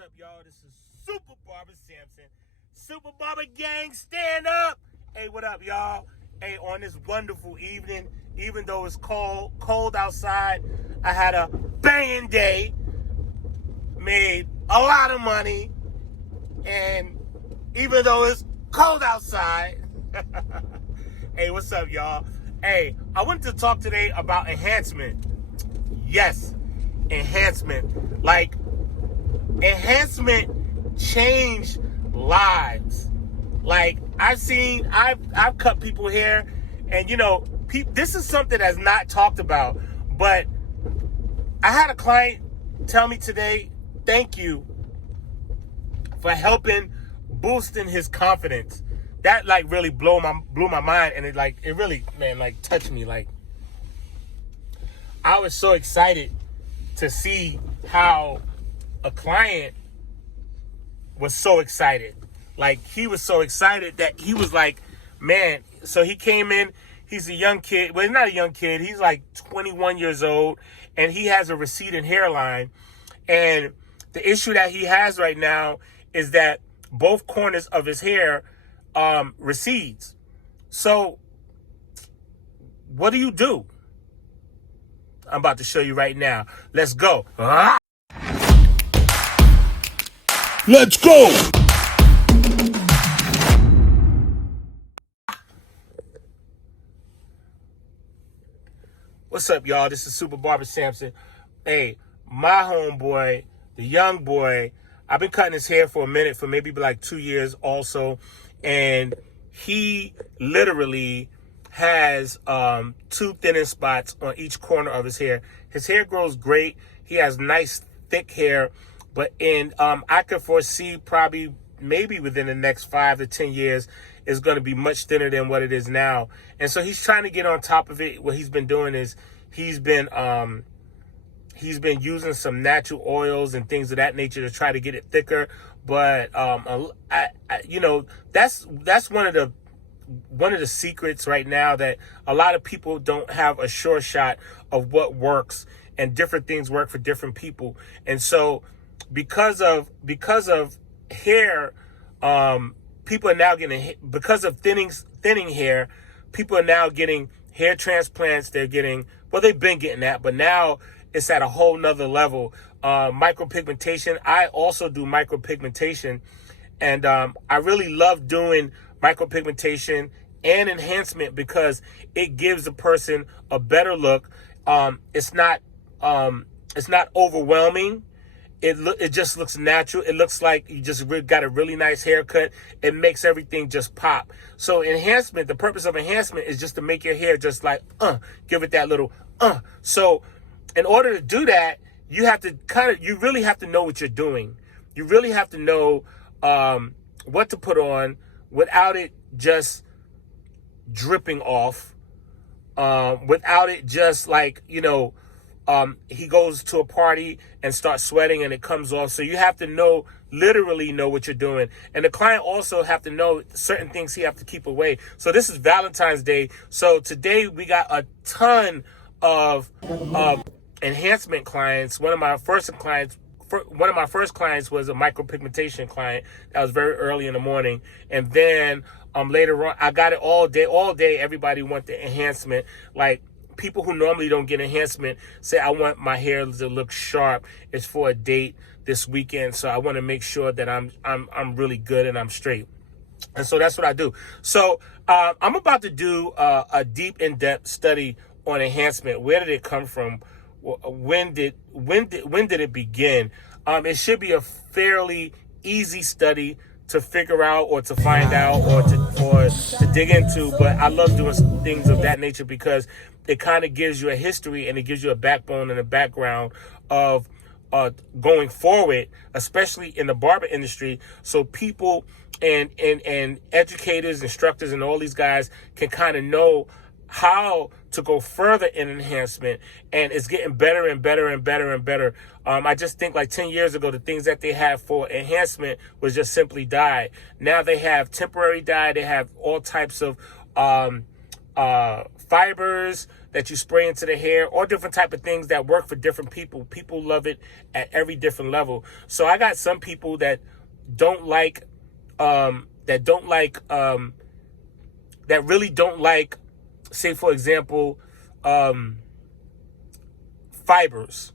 up, y'all? This is Super Barber Sampson. Super Barber Gang, stand up! Hey, what up, y'all? Hey, on this wonderful evening, even though it's cold outside, I had a banging day, made a lot of money, and even though it's cold outside, hey, what's up, y'all? Hey, I wanted to talk today about enhancement. Yes, enhancement. Like, enhancement changed lives. Like, I've cut people hair, and this is something that's not talked about. But I had a client tell me today, thank you for helping boosting his confidence. That really blew my mind, and it really, man, touched me. Like, I was so excited to see how a client was so excited. Like, he was so excited that he was like, man, so he came in, he's a young kid. Well, he's not a young kid. He's like 21 years old, and he has a receding hairline. And the issue that he has right now is that both corners of his hair recedes. So what do you do? I'm about to show you right now. Let's go. Let's go. What's up, y'all? This is Super Barber Sampson. Hey, my homeboy, the young boy, I've been cutting his hair for a minute, for maybe like 2 years also. And he literally has 2 thinning spots on each corner of his hair. His hair grows great. He has nice, thick hair. But I could foresee probably maybe within the next 5 to 10 years, it's going to be much thinner than what it is now. And so he's trying to get on top of it. What he's been doing is he's been using some natural oils and things of that nature to try to get it thicker. But that's one of the secrets right now, that a lot of people don't have a sure shot of what works, and different things work for different people. And so because of hair, people are now getting, because of thinning hair, people are now getting hair transplants. They've been getting that, but now it's at a whole nother level. Micropigmentation. I also do micropigmentation, and I really love doing micropigmentation and enhancement because it gives a person a better look. It's not overwhelming. It just looks natural. It looks like you just got a really nice haircut. It makes everything just pop. So enhancement, the purpose of enhancement is just to make your hair just like, give it that little, So in order to do that, you really have to know what you're doing. You really have to know what to put on without it just dripping off, without it just he goes to a party and starts sweating and it comes off. So you have to literally know what you're doing. And the client also have to know certain things he have to keep away. So this is Valentine's Day. So today we got a ton of enhancement clients. One of my first clients was a micropigmentation client. That was very early in the morning. And then later on, I got it all day. Everybody want the enhancement. Like, people who normally don't get enhancement say, I want my hair to look sharp. It's for a date this weekend, so I want to make sure that I'm really good and I'm straight. And so that's what I do. So I'm about to do a deep, in-depth study on enhancement. Where did it come from? When did it begin? It should be a fairly easy study to figure out or to find out or to dig into. But I love doing things of that nature because it kind of gives you a history and it gives you a backbone and a background of going forward, especially in the barber industry. So people and educators, instructors, and all these guys can kind of know how to go further in enhancement, and it's getting better and better and better and better. I just think like 10 years ago, the things that they had for enhancement was just simply dye. Now they have temporary dye. They have all types of fibers. that you spray into the hair, or different type of things that work for different people. People love it at every different level. So I got some people that don't like, that really don't like, say for example, fibers,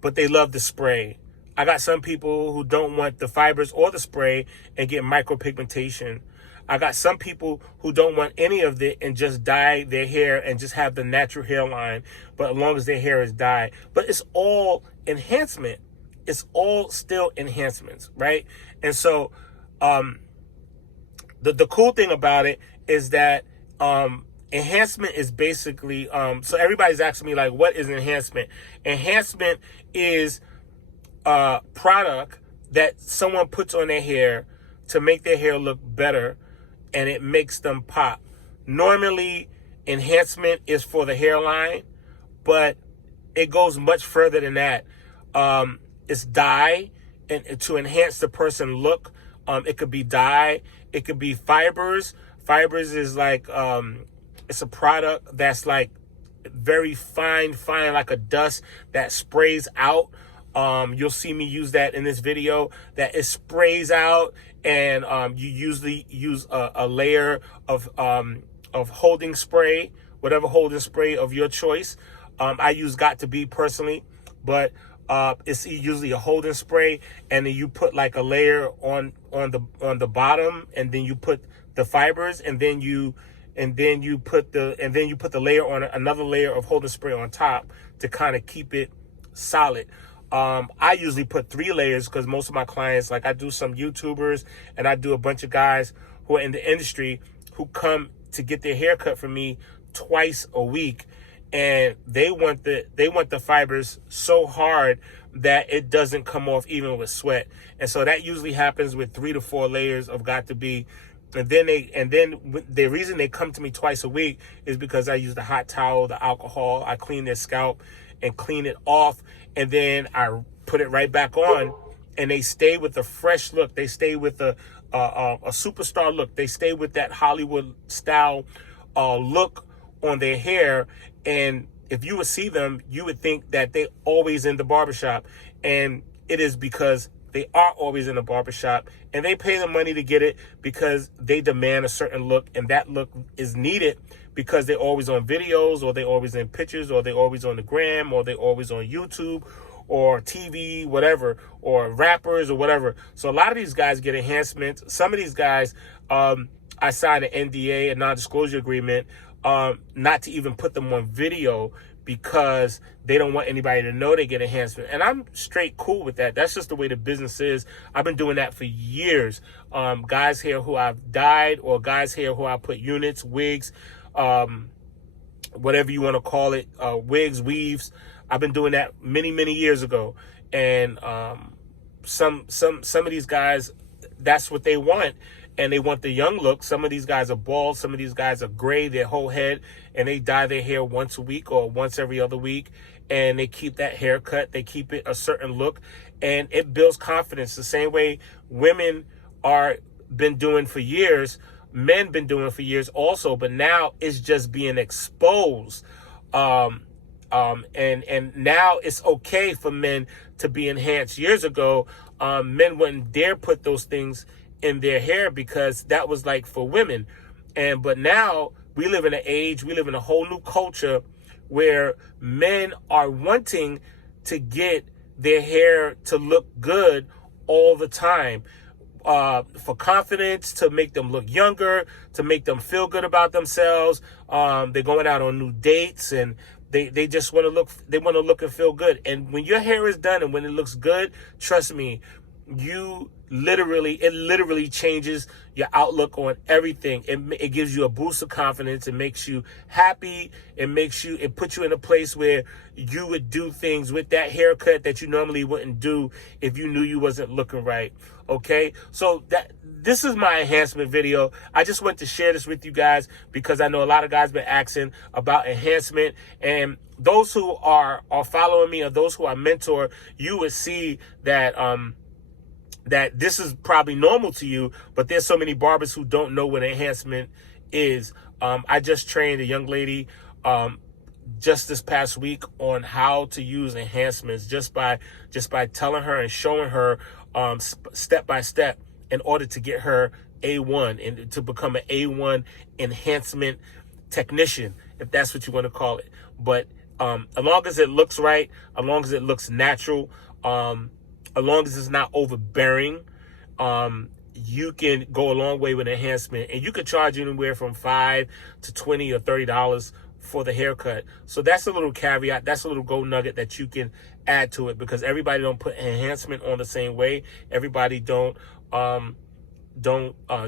but they love the spray. I got some people who don't want the fibers or the spray and get micropigmentation. I got some people who don't want any of it and just dye their hair and just have the natural hairline, but as long as their hair is dyed. But it's all enhancement. It's all still enhancements, right? And so the cool thing about it is that enhancement is basically, so everybody's asking me, like, what is enhancement? Enhancement is a product that someone puts on their hair to make their hair look better, and it makes them pop. Normally, enhancement is for the hairline, but it goes much further than that. It's dye, and to enhance the person look. It could be dye, it could be fibers. Fibers is like, it's a product that's like very fine, like a dust that sprays out. You'll see me use that in this video, that it sprays out, and you usually use a layer of holding spray, whatever holding spray of your choice. I use Got to Be personally, but it's usually a holding spray, and then you put like a layer on the bottom, and then you put the fibers, and then you put the layer on another layer of holding spray on top to kind of keep it solid. I usually put 3 layers because most of my clients, like I do some YouTubers and I do a bunch of guys who are in the industry who come to get their hair cut from me twice a week, and they want the fibers so hard that it doesn't come off even with sweat. And so that usually happens with 3 to 4 layers of Got to Be. And then the reason they come to me twice a week is because I use the hot towel, the alcohol, I clean their scalp and clean it off, and then I put it right back on, and they stay with the fresh look. They stay with a superstar look. They stay with that Hollywood style look on their hair. And if you would see them, you would think that they always in the barbershop, and it is because they are always in the barbershop, and they pay the money to get it because they demand a certain look, and that look is needed because they're always on videos, or they're always in pictures, or they're always on the gram, or they're always on YouTube or TV, whatever, or rappers or whatever. So a lot of these guys get enhancements. Some of these guys, I signed an NDA, a non-disclosure agreement, not to even put them on video because they don't want anybody to know they get enhancement. And I'm straight cool with that. That's just the way the business is. I've been doing that for years. Guys here who I've dyed, or guys here who I put units, wigs, whatever you want to call it, wigs, weaves. I've been doing that many years ago. And some of these guys, that's what they want. And they want the young look. Some of these guys are bald. Some of these guys are gray, their whole head, and they dye their hair once a week or once every other week. And they keep that haircut. They keep it a certain look, and it builds confidence. The same way women are been doing for years, men been doing for years also, but now it's just being exposed. And now it's okay for men to be enhanced. Years ago, men wouldn't dare put those things in their hair because that was like for women. But now we live in an age, we live in a whole new culture where men are wanting to get their hair to look good all the time, for confidence, to make them look younger, to make them feel good about themselves. They're going out on new dates, and they just want to look and feel good. And when your hair is done and when it looks good, trust me, it literally changes your outlook on everything. It gives you a boost of confidence. It makes you happy. It puts you in a place where you would do things with that haircut that you normally wouldn't do if you knew you wasn't looking right. Okay, so this is my enhancement video. I just want to share this with you guys because I know a lot of guys been asking about enhancement, and those who are following me, or those who I mentor, you would see that that this is probably normal to you, but there's so many barbers who don't know what enhancement is. I just trained a young lady just this past week on how to use enhancements, just by telling her and showing her step by step in order to get her A1 and to become an A1 enhancement technician, if that's what you want to call it. But as long as it looks right, as long as it looks natural, as long as it's not overbearing, you can go a long way with enhancement, and you can charge anywhere from $5 to $20 or $30 for the haircut. So that's a little caveat. That's a little gold nugget that you can add to it, because everybody don't put enhancement on the same way. Everybody don't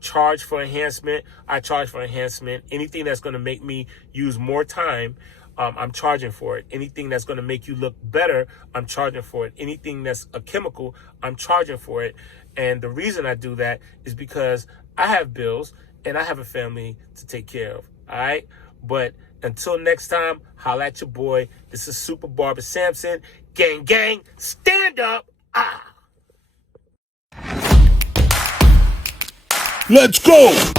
charge for enhancement. I charge for enhancement. Anything that's going to make me use more time, I'm charging for it. Anything that's going to make you look better, I'm charging for it. Anything that's a chemical, I'm charging for it. And the reason I do that is because I have bills and I have a family to take care of. All right. But until next time, holla at your boy. This is Super Barber Sampson. Gang, gang, stand up. Ah. Let's go!